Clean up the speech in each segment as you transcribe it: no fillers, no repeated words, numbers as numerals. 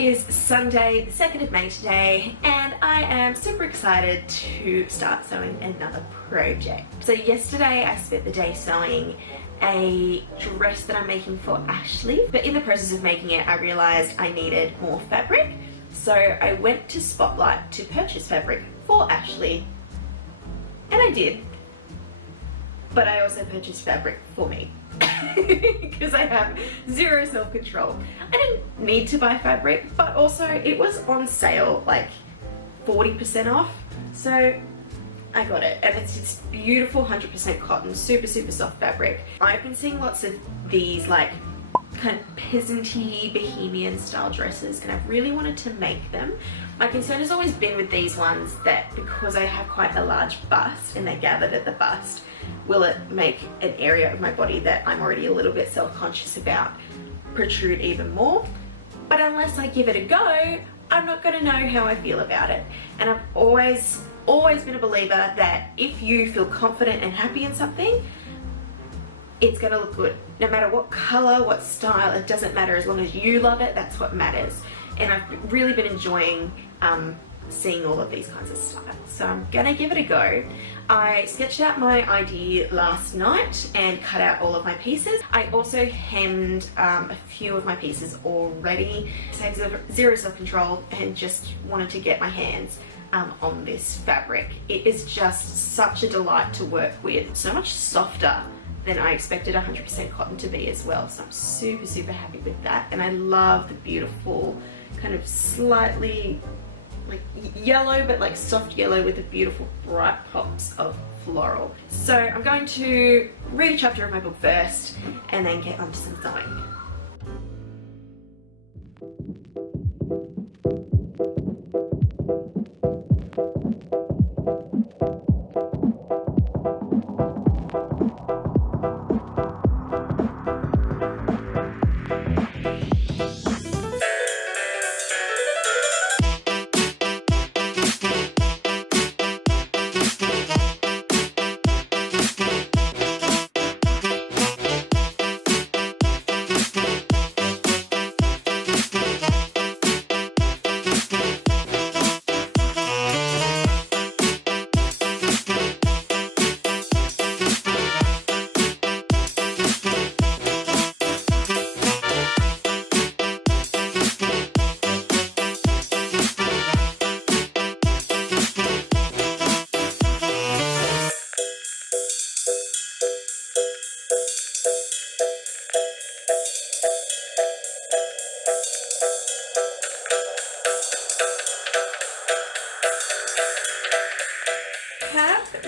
is Sunday, the 2nd of May today, and I am super excited to start sewing another project. So yesterday I spent the day sewing a dress that I'm making for Ashley, but in the process of making it I realized I needed more fabric. So I went to Spotlight to purchase fabric for Ashley, and I did, but I also purchased fabric for me because I have zero self-control. I didn't need to buy fabric, but also it was on sale, like 40% off, so I got it, and it's this beautiful 100% cotton, super soft fabric. I've been seeing lots of these like kind of peasanty bohemian style dresses, and I've really wanted to make them. My concern has always been with these ones that because I have quite a large bust and they're gathered at the bust, will it make an area of my body that I'm already a little bit self-conscious about protrude even more? But unless I give it a go, I'm not going to know how I feel about it. And I've always been a believer that if you feel confident and happy in something, it's going to look good. No matter what color, what style, it doesn't matter. As long as you love it, that's what matters. And I've really been enjoying seeing all of these kinds of styles. So I'm gonna give it a go. I sketched out my idea last night and cut out all of my pieces. I also hemmed a few of my pieces already. Saved zero self-control and just wanted to get my hands on this fabric. It is just such a delight to work with. So much softer than I expected 100% cotton to be as well. So I'm super happy with that. And I love the beautiful kind of slightly like yellow, but like soft yellow with the beautiful bright pops of floral. So I'm going to read a chapter of my book first and then get onto some sewing.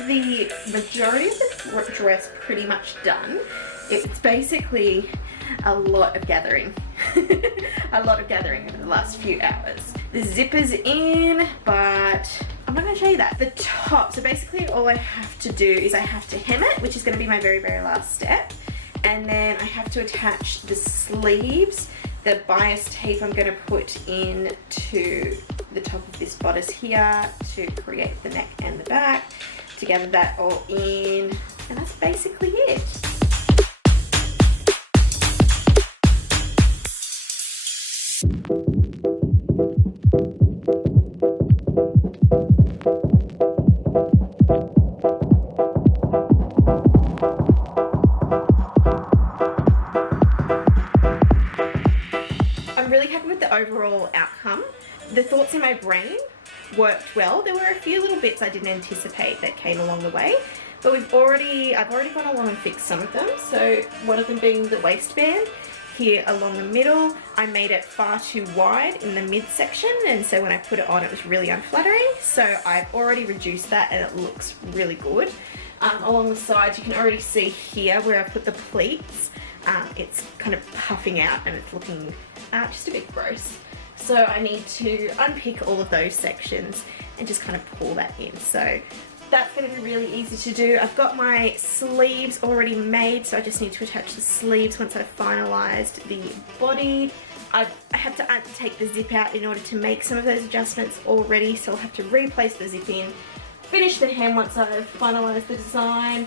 The majority of the dress pretty much done. It's basically a lot of gathering. A lot of gathering over the last few hours. The zipper's in, but I'm not going to show you that. The top, so basically all I have to do is I have to hem it, which is going to be my very last step, and then I have to attach the sleeves. The bias tape I'm going to put in to the top of this bodice here to create the neck and the back, to gather that all in, and that's basically it. I'm really happy with the overall outcome. The thoughts in my brain worked well. There were a few little bits I didn't anticipate that came along the way, but I've already gone along and fixed some of them. So one of them being the waistband here along the middle. I made it far too wide in the midsection, and so when I put it on it was really unflattering. So I've already reduced that and it looks really good. Along the sides you can already see here where I put the pleats. It's kind of puffing out and it's looking just a bit gross. So I need to unpick all of those sections and just kind of pull that in. So that's going to be really easy to do. I've got my sleeves already made, so I just need to attach the sleeves once I've finalised the body. I had to take the zip out in order to make some of those adjustments already, so I'll have to replace the zip in, finish the hem once I've finalised the design,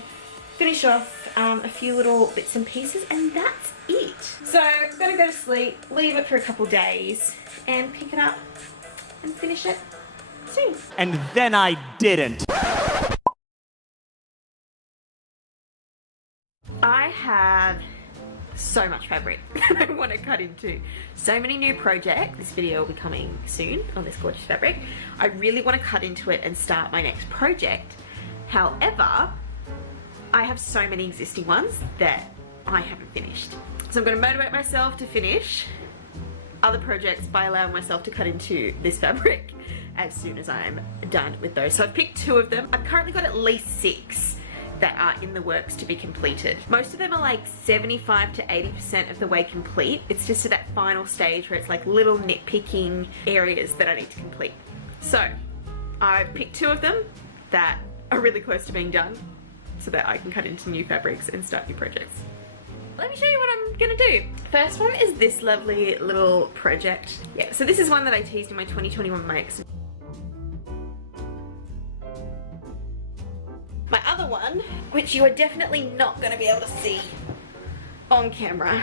finish off a few little bits and pieces, and that's it. So I'm gonna go to sleep, leave it for a couple days, and pick it up and finish it soon. And then I didn't. I have so much fabric that I want to cut into. So many new projects. This video will be coming soon on this gorgeous fabric. I really want to cut into it and start my next project. However, I have so many existing ones that I haven't finished. So I'm going to motivate myself to finish other projects by allowing myself to cut into this fabric as soon as I'm done with those. So I've picked 2 of them. I've currently got at least 6 that are in the works to be completed. Most of them are like 75 to 80% of the way complete. It's just at that final stage where it's like little nitpicking areas that I need to complete. So I've picked 2 of them that are really close to being done so that I can cut into new fabrics and start new projects. Let me show you what I'm gonna do. First one is this lovely little project. Yeah, so this is one that I teased in my 2021 makes. My other one, which you are definitely not going to be able to see on camera,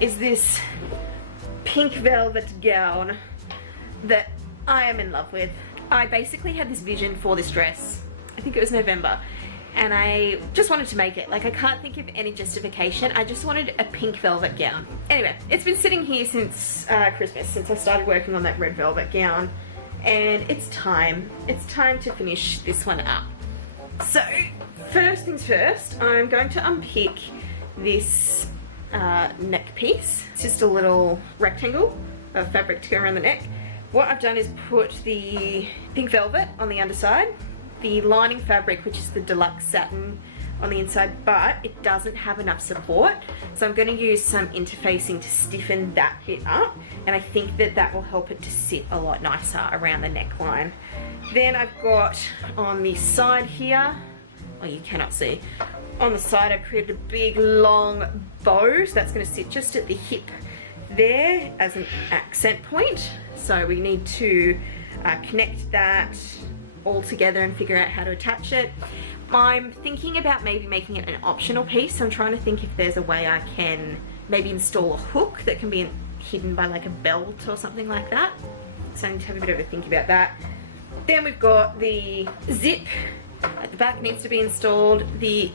is this pink velvet gown that I am in love with. I basically had this vision for this dress, I think it was November, and I just wanted to make it. Like, I can't think of any justification. I just wanted a pink velvet gown. Anyway, it's been sitting here since Christmas, since I started working on that red velvet gown, and it's time. It's time to finish this one up. So, first things first, I'm going to unpick this neck piece. It's just a little rectangle of fabric to go around the neck. What I've done is put the pink velvet on the underside, the lining fabric, which is the deluxe satin, on the inside, but it doesn't have enough support. So I'm going to use some interfacing to stiffen that bit up, and I think that that will help it to sit a lot nicer around the neckline. Then I've got on the side here, oh, you cannot see, on the side I've created a big long bow, so that's going to sit just at the hip there as an accent point. So we need to connect that all together and figure out how to attach it. I'm thinking about maybe making it an optional piece, so I'm trying to think if there's a way I can maybe install a hook that can be hidden by like a belt or something like that. So I need to have a bit of a think about that. Then we've got the zip at the back needs to be installed. The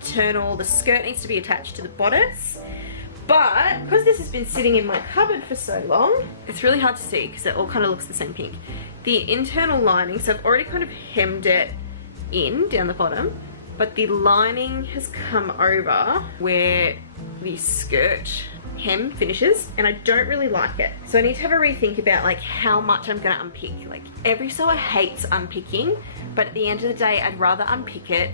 skirt needs to be attached to the bodice. But because this has been sitting in my cupboard for so long, it's really hard to see because it all kind of looks the same pink. The internal lining, so I've already kind of hemmed it in down the bottom, but the lining has come over where the skirt hem finishes, and I don't really like it. So I need to have a rethink about like how much I'm gonna unpick. Like, every sewer hates unpicking, but at the end of the day I'd rather unpick it,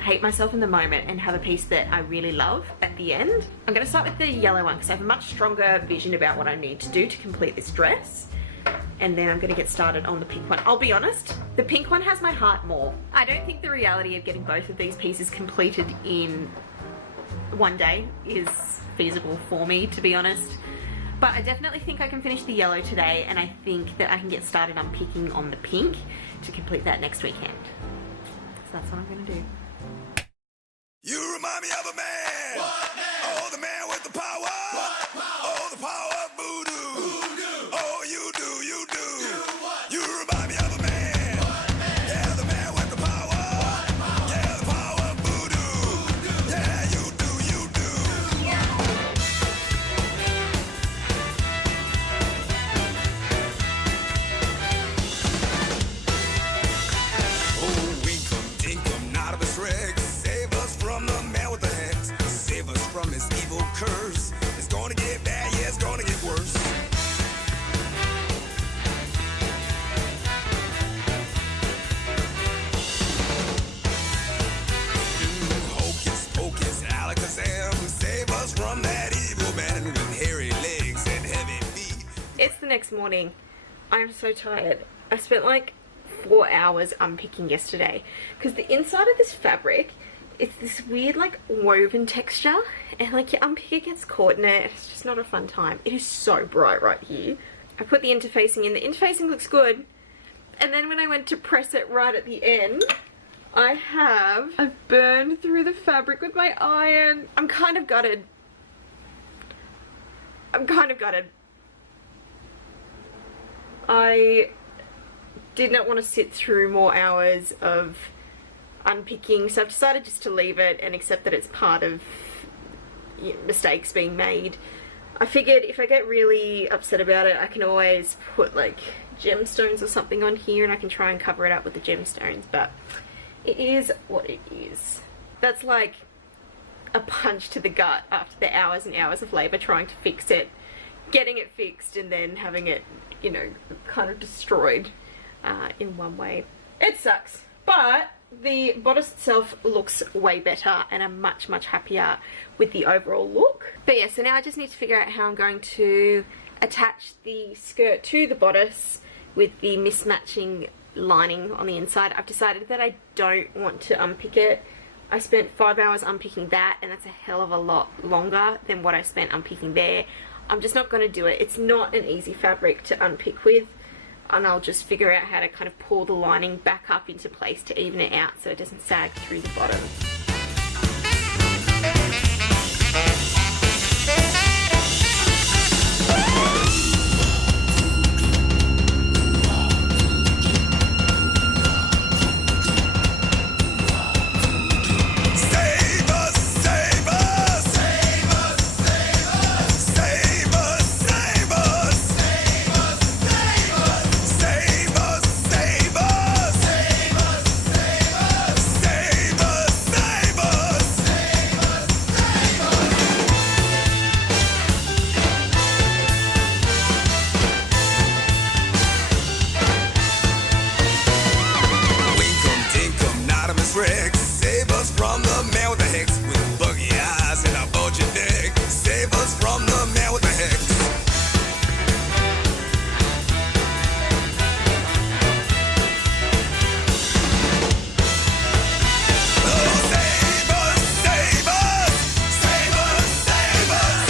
hate myself in the moment, and have a piece that I really love at the end. I'm gonna start with the yellow one because I have a much stronger vision about what I need to do to complete this dress. And then I'm gonna get started on the pink one. I'll be honest, the pink one has my heart more. I don't think the reality of getting both of these pieces completed in one day is feasible for me, to be honest. But I definitely think I can finish the yellow today, and I think that I can get started on picking on the pink to complete that next weekend. So that's what I'm gonna do. You remind me of a man. What man? Oh, the man with the power. What power? Oh, the power of voodoo. Voodoo. Oh, you do, you do. Do what? You remind me of a man. What man? Yeah, the man with the power. What power? Yeah, the power of voodoo. Voodoo. Yeah, you do, you do. Do what? Oh, winkum, dinkum, not of a shrek. Save us from the man with the hex. Save us from his evil curse. It's gonna get bad, yeah, it's gonna get worse. Hocus pocus, alakazam. Save us from that evil man with hairy legs and heavy feet. It's the next morning. I'm so tired. I spent like 4 hours unpicking yesterday because the inside of this fabric, it's this weird like woven texture, and like you unpick it gets caught in it. It's just not a fun time. It is so bright right here. I put the interfacing in. The interfacing looks good, and then when I went to press it right at the end, I've burned through the fabric with my iron. I'm kind of gutted. I did not want to sit through more hours of unpicking, so I've decided just to leave it and accept that it's part of mistakes being made. I figured if I get really upset about it, I can always put like gemstones or something on here and I can try and cover it up with the gemstones, but it is what it is. That's like a punch to the gut after the hours and hours of labour trying to fix it, getting it fixed and then having it, you know, kind of destroyed in one way. It sucks, but the bodice itself looks way better and I'm much happier with the overall look. But yeah, so now I just need to figure out how I'm going to attach the skirt to the bodice with the mismatching lining on the inside. I've decided that I don't want to unpick it. I spent 5 hours unpicking that and that's a hell of a lot longer than what I spent unpicking there. I'm just not going to do it. It's not an easy fabric to unpick with, and I'll just figure out how to kind of pull the lining back up into place to even it out so it doesn't sag through the bottom. Save us from the man with the hex with buggy eyes and a bulgy neck. Save us from the man with the hex. Oh, save us, save us, save us, save us,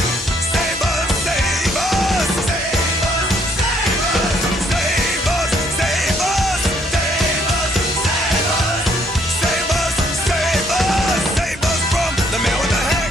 save us, save us, save us, save us, save us, save us, save us, save us. Save us from the man with the hex.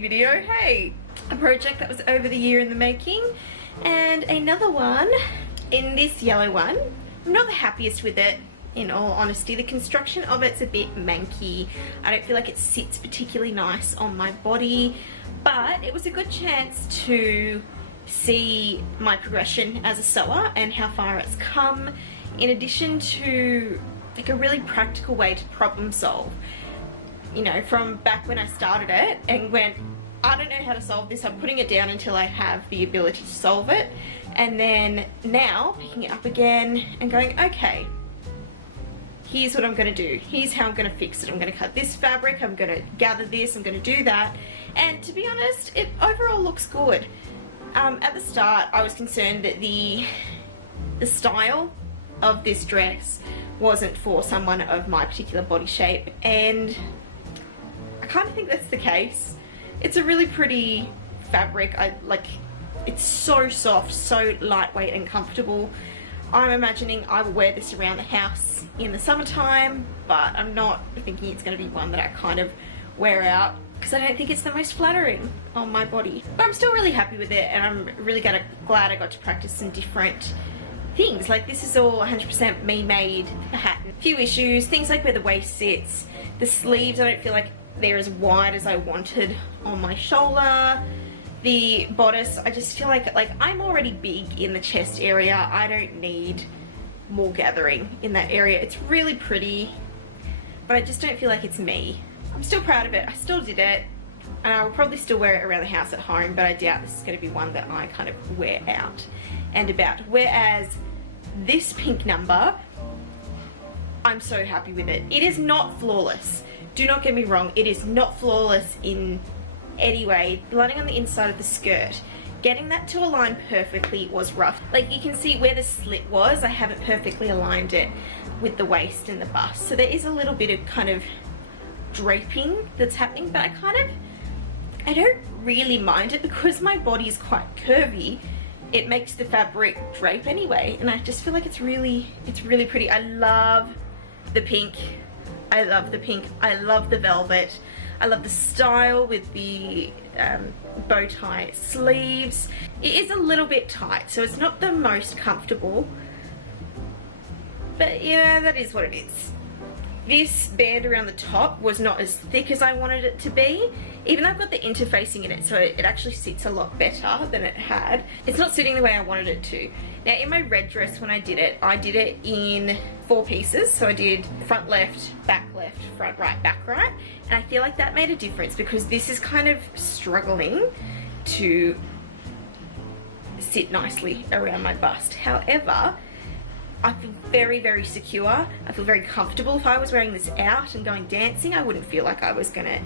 Video. Hey, a project that was over the year in the making, and another one in this yellow one. I'm not the happiest with it, in all honesty. The construction of it's a bit manky. I don't feel like it sits particularly nice on my body, but it was a good chance to see my progression as a sewer and how far it's come, in addition to like a really practical way to problem solve. You know, from back when I started it and went, I don't know how to solve this, I'm putting it down until I have the ability to solve it, and then now picking it up again and going, okay, here's what I'm going to do, here's how I'm going to fix it. I'm going to cut this fabric, I'm going to gather this, I'm going to do that, and to be honest, it overall looks good. At the start, I was concerned that the style of this dress wasn't for someone of my particular body shape, and I kind of think that's the case. It's a really pretty fabric. It's so soft, so lightweight and comfortable. I'm imagining I will wear this around the house in the summertime, but I'm not thinking it's going to be one that I kind of wear out, because I don't think it's the most flattering on my body. But I'm still really happy with it, and I'm really glad I got to practice some different things. Like, this is all 100% me made a hat. A few issues, things like where the waist sits, the sleeves, I don't feel like they're as wide as I wanted on my shoulder. The bodice, I just feel like I'm already big in the chest area. I don't need more gathering in that area. It's really pretty, but I just don't feel like it's me. I'm still proud of it. I still did it, and I will probably still wear it around the house at home, but I doubt this is going to be one that I kind of wear out and about. Whereas this pink number, I'm so happy with it. It is not flawless. Do not get me wrong, it is not flawless in any way. Lining on the inside of the skirt, getting that to align perfectly was rough. Like, you can see where the slit was, I haven't perfectly aligned it with the waist and the bust. So there is a little bit of kind of draping that's happening, but I don't really mind it because my body is quite curvy. It makes the fabric drape anyway, and I just feel like it's really pretty. I love the pink. I love the pink. I love the velvet. I love the style with the bow tie sleeves. It is a little bit tight, so it's not the most comfortable, but yeah, that is what it is. This band around the top was not as thick as I wanted it to be. Even though I've got the interfacing in it, so it actually sits a lot better than it had. It's not sitting the way I wanted it to. Now, in my red dress when I did it in 4 pieces. So I did front left, front right, back right. And I feel like that made a difference because this is kind of struggling to sit nicely around my bust. However, I feel very, very secure. I feel very comfortable. If I was wearing this out and going dancing, I wouldn't feel like I was gonna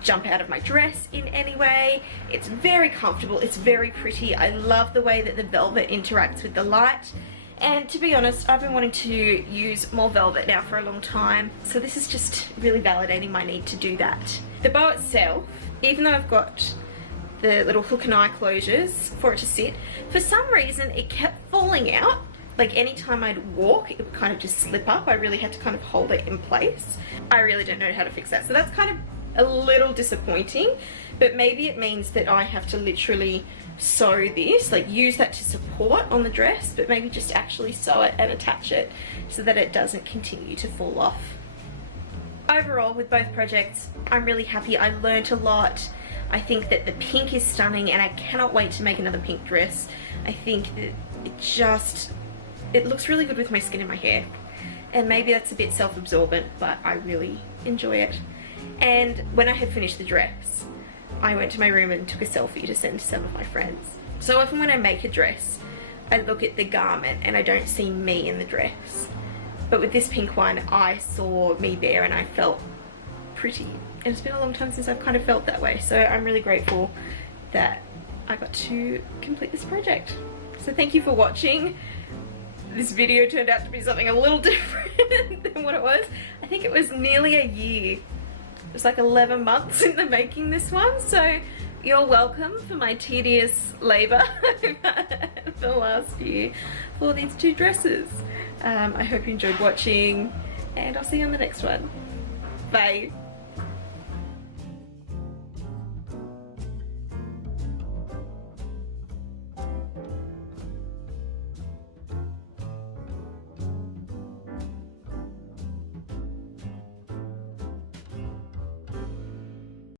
jump out of my dress in any way. It's very comfortable. It's very pretty. I love the way that the velvet interacts with the light. And to be honest, I've been wanting to use more velvet now for a long time. So this is just really validating my need to do that. The bow itself, even though I've got the little hook and eye closures for it to sit, for some reason it kept falling out. Like, anytime I'd walk, it would kind of just slip up. I really had to kind of hold it in place. I really don't know how to fix that. So that's kind of a little disappointing, but maybe it means that I have to literally sew this, like use that to support on the dress, but maybe just actually sew it and attach it so that it doesn't continue to fall off. Overall, with both projects, I'm really happy. I learnt a lot. I think that the pink is stunning, and I cannot wait to make another pink dress. I think that it looks really good with my skin and my hair, and maybe that's a bit self-absorbent, but I really enjoy it. And when I had finished the dress, I went to my room and took a selfie to send to some of my friends. So often when I make a dress, I look at the garment and I don't see me in the dress. But with this pink one, I saw me there and I felt pretty. And it's been a long time since I've kind of felt that way. So I'm really grateful that I got to complete this project. So thank you for watching. This video turned out to be something a little different than what it was. I think it was nearly a year. It was like 11 months in the making, this one. So you're welcome for my tedious labor for the last year for these 2 dresses. I hope you enjoyed watching, and I'll see you on the next one. Bye.